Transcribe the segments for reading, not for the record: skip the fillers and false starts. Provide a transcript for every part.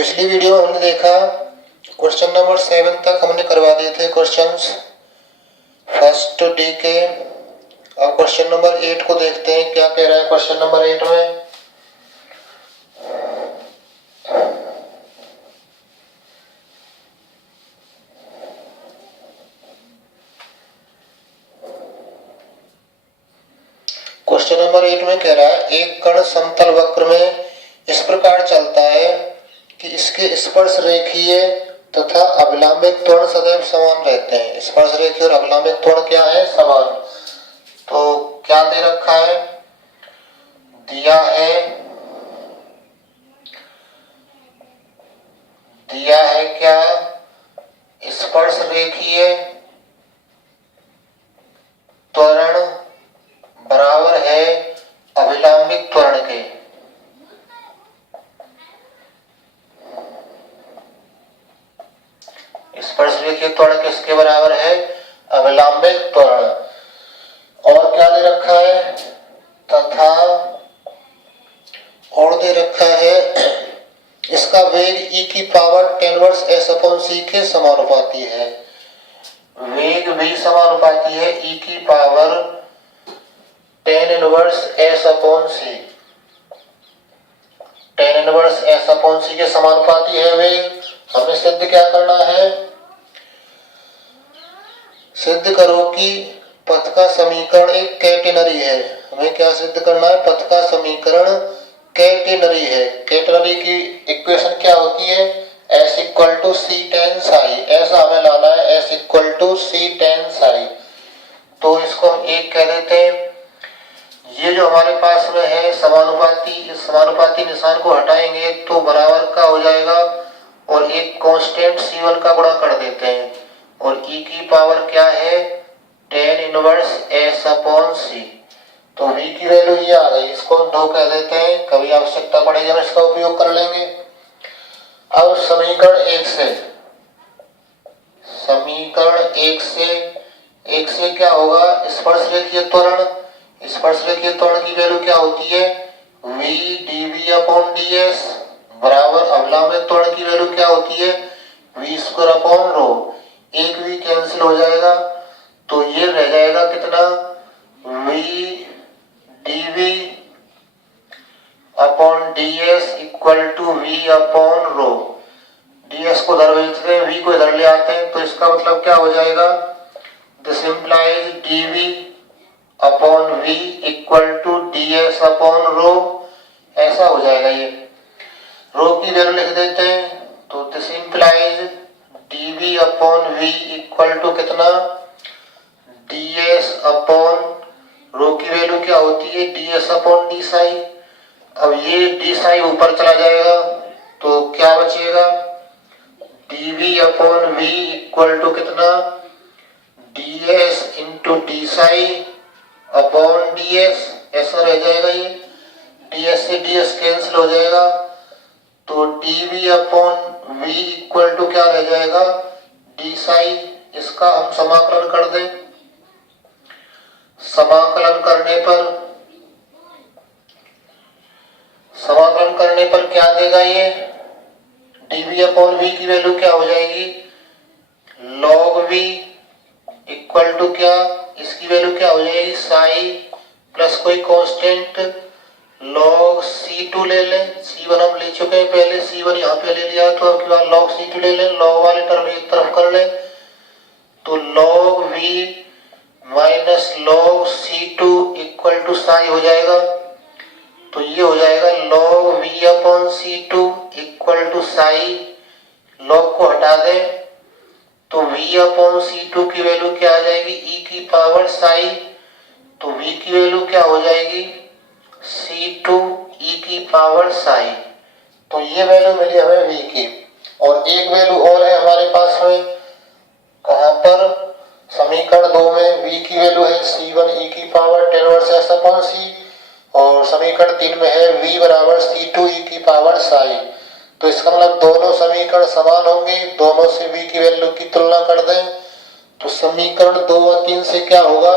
पिछली वीडियो में हमने देखा क्वेश्चन नंबर 7 तक हमने करवा दिए थे क्वेश्चंस फर्स्ट डी के। अब क्वेश्चन नंबर 8 को देखते हैं क्या कह रहा है क्वेश्चन नंबर 8 में। क्वेश्चन नंबर 8 में कह रहा है एक कण समतल वक्र में इस प्रकार चलता है कि इसके स्पर्श रेखीय तथा अभिलंबित त्वरण सदैव समान रहते हैं। स्पर्श रेखीय और अभिलंबित त्वरण क्या है? समान। तो क्या दे रखा है? दिया है क्या? स्पर्श रेखीय त्वरण बराबर है अभिलंबित त्वरण के। स्पर्श रेखीय त्वरण किसके बराबर है? अभिलंबित त्वरण। और क्या दे रखा है? तथा और दे रखा है इसका वेग e की पावर 10 s अपॉन c के समानुपाती है। वेग भी समानुपाती है e की power 10 s upon c। 10 s upon c के समानुपाती है वेग। हमें सिद्ध क्या करना है? सिद्ध करो कि पथ का समीकरण एक कैटेनरी है। हमें क्या सिद्ध करना है? पथ का समीकरण कैटेनरी है। कैटेनरी की इक्वेशन क्या होती है? s equal to c tan psi. ऐसा हमें लाना है s equal to c tan psi. तो इसको हम एक कह देते हैं। ये जो हमारे पास में है समानुपाती, इस समानुपाती निशान को हटाएंगे तो बराबर का हो जाएगा और एक कांस्टेंट c1 का गुणा कर देते हैं और e की पावर क्या है? 10 s अपॉन c। तो v की वैल्यू ये आ गई। इसको हम 2 कह देते हैं। कभी आवश्यकता पड़ेगी हम इसका उपयोग कर लेंगे। अब समीकरण 1 से क्या होगा? स्पर्श रेखीय त्वरण। स्पर्श रेखीय त्वरण की वैल्यू क्या होती है? v dv अपॉन ds बराबर अभिलंबित त्वरण की वैल्यू क्या होती है? v square upon rho. एक v कैंसिल हो जाएगा तो ये रह जाएगा कितना? v dv upon ds equal to v upon rho. ds को इधर भेजते हैं, v को इधर ले आते हैं तो इसका मतलब क्या हो जाएगा? This implies dv upon v equal to ds upon rho. ऐसा हो जाएगा। ये रो की वैल्यू लिख देते हैं तो this implies dv upon v equal to कितना? ds अपॉन रो की वैल्यू क्या होती है? ds upon d psi. अब ये डी साई ऊपर चला जाएगा तो क्या बचेगा? dv upon v equal to कितना? ds into d psi upon ds। ऐसा रह जाएगा। ये ds से ds कैंसिल हो जाएगा तो dv upon v equal to क्या रह जाएगा? D psi. इसका हम समाकलन कर दें। समाकलन करने पर क्या देगा ये? dv अपॉन v की वैल्यू क्या हो जाएगी? log v इक्वल टू क्या? इसकी वैल्यू क्या हो जाएगी? साई प्लस कोई कांस्टेंट log c2 ले लें। c1 हम ले चुके हैं पहले, c1 यहाँ पे ले लिया तो अब क्या log c2 ले लें। log वाले टर्म एक तरफ कर लें तो log v minus log c2 equal to psi हो जाएगा। तो ये हो जाएगा log v upon c2 equal to psi. log को हटा दें तो v अपॉन c2 की वैल्यू क्या आ जाएगी? e की पावर साई। तो v की वैल्यू क्या हो जाएगी? c2 e की पावर साई। तो ये वैल्यू मिली हमें v की। और एक वैल्यू और है हमारे पास में। कहां पर? समीकरण 2 में v की वैल्यू है c1 e की पावर 10 s अपॉन c और समीकरण 3 में है v बराबर c2 e की पावर साई। तो इसका मतलब दोनों समीकरण समान होंगे। दोनों से v की वैल्यू की तुलना कर दें तो समीकरण 2 और 3 से क्या होगा?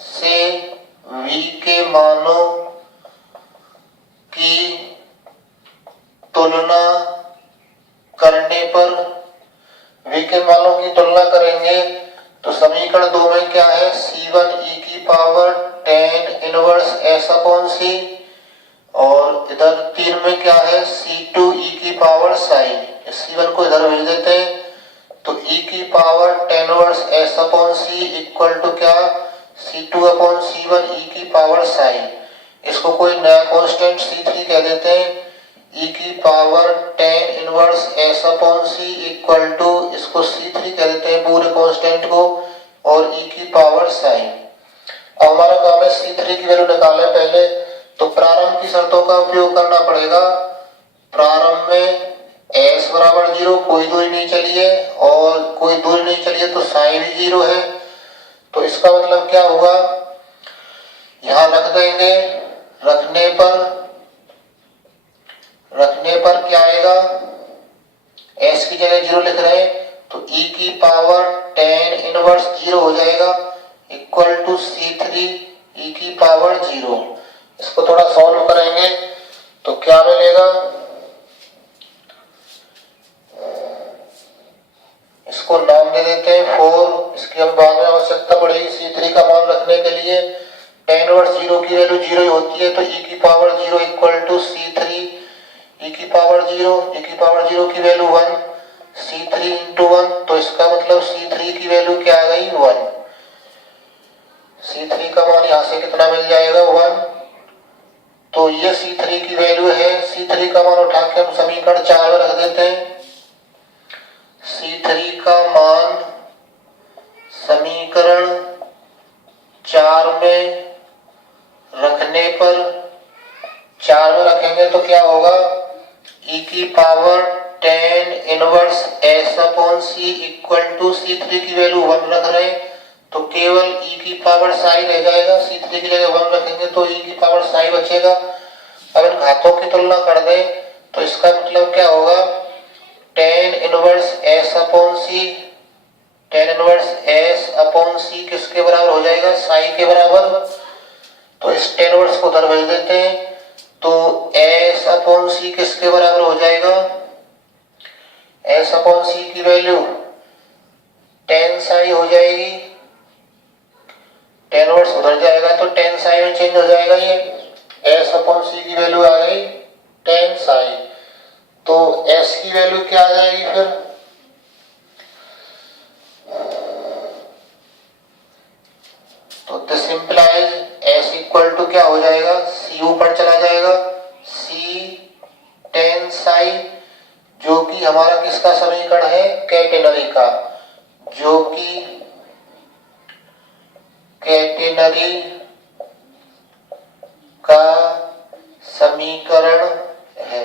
से v के मानों की तुलना करने पर, v के मानों की तुलना करेंगे तो समीकरण 2 में क्या है, c1 e की power tan inverse s upon c, और इधर 3 में क्या है, c2 e की पावर साइन। c1 को इधर भेज देते हैं तो e की power tan inverse s upon c equal to क्या, c2 अपॉन c1 e की पावर साइन। इसको कोई नया कांस्टेंट c3 कह देते हैं, e की power tan inverse s upon c equal to, इसको c3 कह देते हैं पूरे कांस्टेंट को, और e की पावर साइन। अब हमारा काम है c3 की वैल्यू निकालना। पहले तो प्रारंभ की शर्तों का उपयोग करना पड़ेगा। प्रारंभ में s बराबर 0, कोई दूरी नहीं चली है, और कोई दूरी नहीं चली है तो साइन भी 0 है। तो इसका मतलब क्या होगा, यहां रख देंगे, रखने पर क्या आएगा, s की जगह 0 लिख रहे हैं तो e की पावर tan इनवर्स 0 हो जाएगा इक्वल टू c3 e की पावर 0। इसको थोड़ा सॉल्व करेंगे तो क्या मिलेगा, इसको नाम दे देते हैं 4, इसकी हमें बाद में आवश्यकता पड़ेगी c3 का मान रखने के लिए। tan इनवर्स 0 की वैल्यू 0 ही होती है तो e की power 0 equal to c3 e की पावर 0, e की पावर 0 की वैल्यू 1, c3 इंटू 1, तो इसका मतलब c3 की वैल्यू क्या आ गई, 1। c3 का मान यहां से कितना मिल जाएगा, 1। तो ये c3 की वैल्यू है। c3 का मान उठा के हम समीकरण 4 में रख देते हैं। c3 का मान समीकरण 4 में रखने पर, 4 में रखेंगे तो क्या होगा, e की power tan inverse s upon c equal to c3 की वैल्यू 1 रख रहे हैं तो केवल e की पावर साई रह जाएगा। c3 की जगह 1 रखेंगे तो e की पावर साई बचेगा। अब इन घातों की तुलना कर दें तो इसका मतलब क्या होगा, tan inverse s upon c, tan inverse s upon c किसके बराबर हो जाएगा, साई के बराबर। तो इस tan इनवर्स को उधर भेज देते हैं तो s अपॉन c किसके बराबर हो जाएगा, s अपॉन c की वैल्यू tan साई हो जाएगी। tan इनवर्स उधर जाएगा तो tan साई में चेंज हो जाएगा, ये s अपॉन c की वैल्यू आ गई tan साई। तो s की वैल्यू क्या आ जाएगी फिर, तो this implies s equal to क्या हो जाएगा, c ऊपर चला जाएगा, c tan साई, जो कि हमारा किसका समीकरण है, कैटेनरी का, जो कि कैटेनरी का समीकरण है।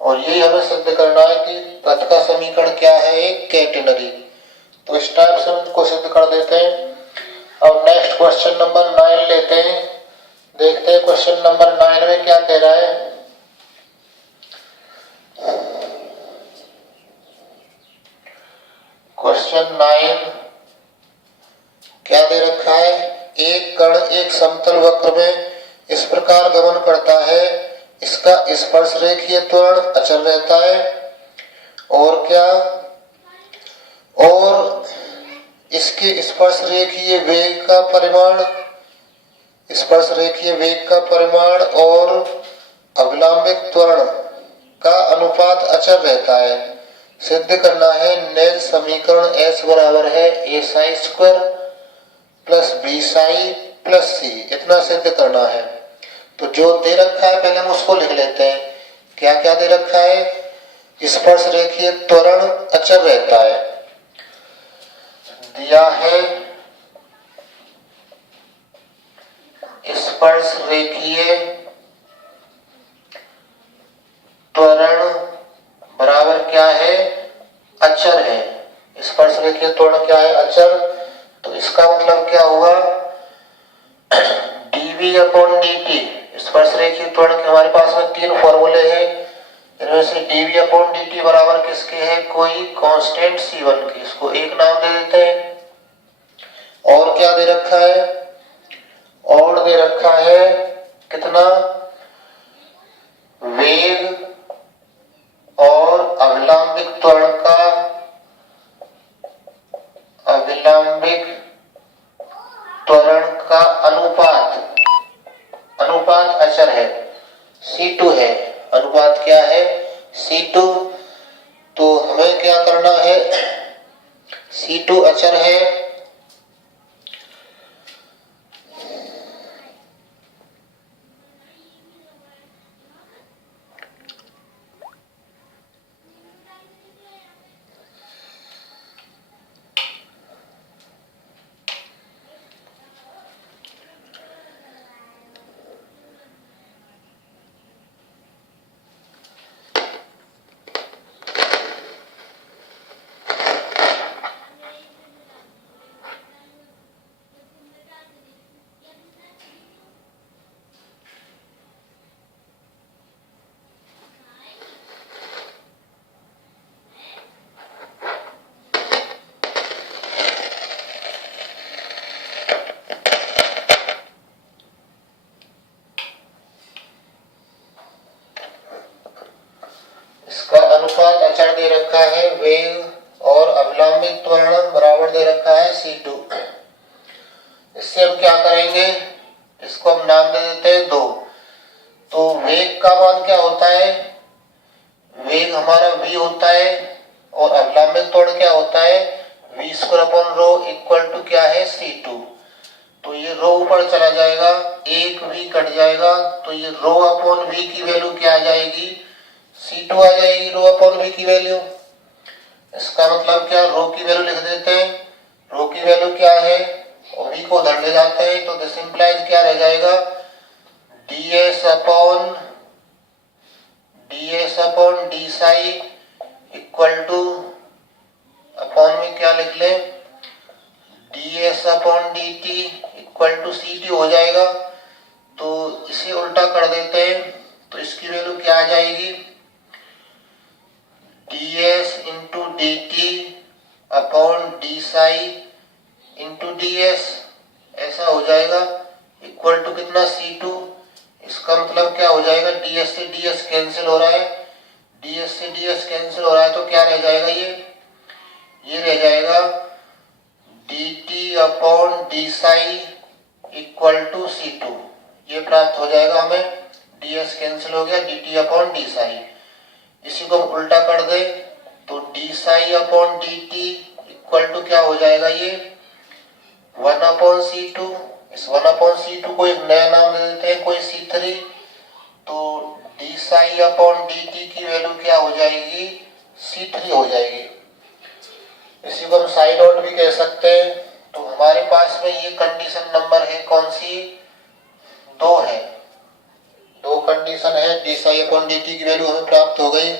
और यही हमें सिद्ध करना है कि पथ का समीकरण क्या है, एक कैटेनरी। तो इस टाइप से हम इसको सिद्ध कर देते हैं। अब नेक्स्ट क्वेश्चन नंबर 9 लेते हैं, देखते हैं क्वेश्चन नंबर 9 में क्या कह रहा है। क्वेश्चन 9 क्या दे रखा है, एक कण एक समतल वक्र में इस प्रकार गमन करता है, इसका स्पर्श रेखीय त्वरण अचल रहता है, और क्या, और इसके स्पर्श रेखीय वेग का परिमाण और अभिलंबित त्वरण का अनुपात अचल रहता है। सिद्ध करना है नेल समीकरण s बराबर है a Sai square plus b Sai plus c, इतना सिद्ध करना है। तो जो दे रखा है पहले हम उसको लिख लेते हैं। क्या क्या दे रखा है, स्पर्श रेखीय त्वरण अचल रहता है, दिया है स्पर्श रेखीय त्वरण बराबर क्या है, अचर है। स्पर्श रेखीय त्वरण क्या है, अचर। तो इसका मतलब क्या हुआ, dv अपॉन dt, स्पर्श रेखीय त्वरण के हमारे पास में 3 फॉर्मूले हैं, इनमें से dv अपॉन dt बराबर किसके है, कोई कांस्टेंट c1 के, इसको एक नाम दे देते हैं। और क्या दे रखा है, दे रखा है कितना, वेग और अविलंबित त्वरण का अनुपात अचर है, C2 है। अनुपात क्या है, C2। तो हमें क्या करना है, C2 अचर है, इसका अनुपात अचर दे रखा है, वेग और अविलंबित त्वरण बराबर दे रखा है C2। इससे हम क्या करेंगे, इसको हम नाम दे देते हैं 2। तो वेग का मान क्या होता है, वेग हमारा v होता है और अविलंबित त्वरण क्या होता है, v² इक्वल टू क्या है, C2। तो ये रो ऊपर चला जाएगा, एक v कट जाएगा, तो ये रो अपॉन v की वैल्यू क्या आ जाएगी, C2 आ जाएगी, रो अपॉन v की वैल्यू। इसका मतलब क्या, रो की वैल्यू लिख देते हैं, रो की वैल्यू क्या है और v को उधर ले जाते हैं, तो दिस इंप्लाइज क्या रह जाएगा, ds upon d psi equal to, upon में क्या लिख ले, ds अपॉन dt इक्वल टू CT हो जाएगा। तो इसे उल्टा कर देते हैं, तो इसकी वैल्यू क्या आ जाएगी, ds into dt upon d psi into ds, ऐसा हो जाएगा, इक्वल टू कितना, C2। इसका मतलब क्या हो जाएगा, ds से ds कैंसिल हो रहा है, ds से ds कैंसिल हो रहा है, तो क्या रह जाएगा, ये रह जाएगा dt upon d psi equal to C2। ये प्राप्त हो जाएगा हमें, ds कैंसिल हो गया, dt अपॉन डी साई। इसी को हम उल्टा कर दे तो d psi upon dt equal to क्या हो जाएगा, ये 1 अपॉन C2। इस 1 अपॉन C2 को एक नया नाम दे देते हैं, कोई C3। तो डी साई अपॉन dt की वैल्यू क्या हो जाएगी, C3 हो जाएगी। इसी को हम साई डॉट भी कह सकते हैं। तो हमारे पास में ये कंडीशन नंबर है, कौन सी, 2 है, 2 कंडीशन है, डी साई अपॉन dt की वैल्यू हमें प्राप्त हो गई।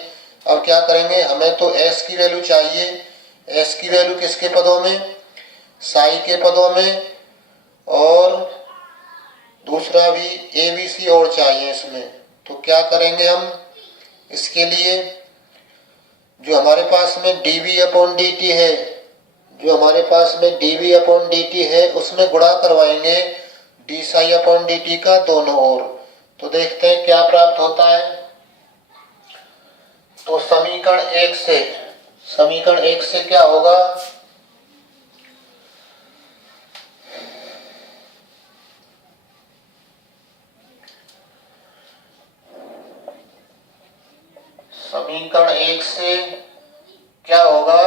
अब क्या करेंगे, हमें तो s की वैल्यू चाहिए, s की वैल्यू किसके पदों में, साई के पदों में, और दूसरा भी ABC और चाहिए इसमें। तो क्या करेंगे हम, इसके लिए जो हमारे पास में dv अपॉन dt है, जो हमारे पास में dv अपॉन dt है, उसमें गुणा करवाएंगे डी साई अपॉन dt का दोनों ओर। तो देखते हैं क्या प्राप्त होता है। तो समीकरण 1 से क्या होगा, समीकरण 1 से क्या होगा,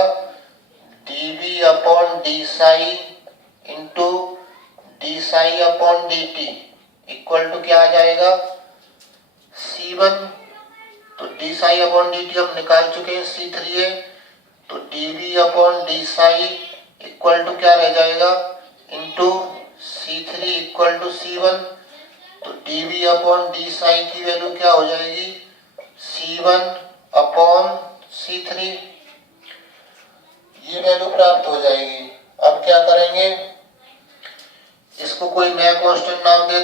dv upon d psi into d psi upon dt equal to क्या आ जाएगा, C1। तो डी साई अपॉन dt हम निकाल चुके हैं, C3 है। तो dv upon d psi equal to क्या रह जाएगा, into C3 equal to C1। तो dv अपॉन डी साई की वैल्यू क्या हो जाएगी, C1 अपॉन C3। ये वैल्यू प्राप्त हो जाएगी। अब क्या करेंगे, इसको कोई नया कांस्टेंट नाम दे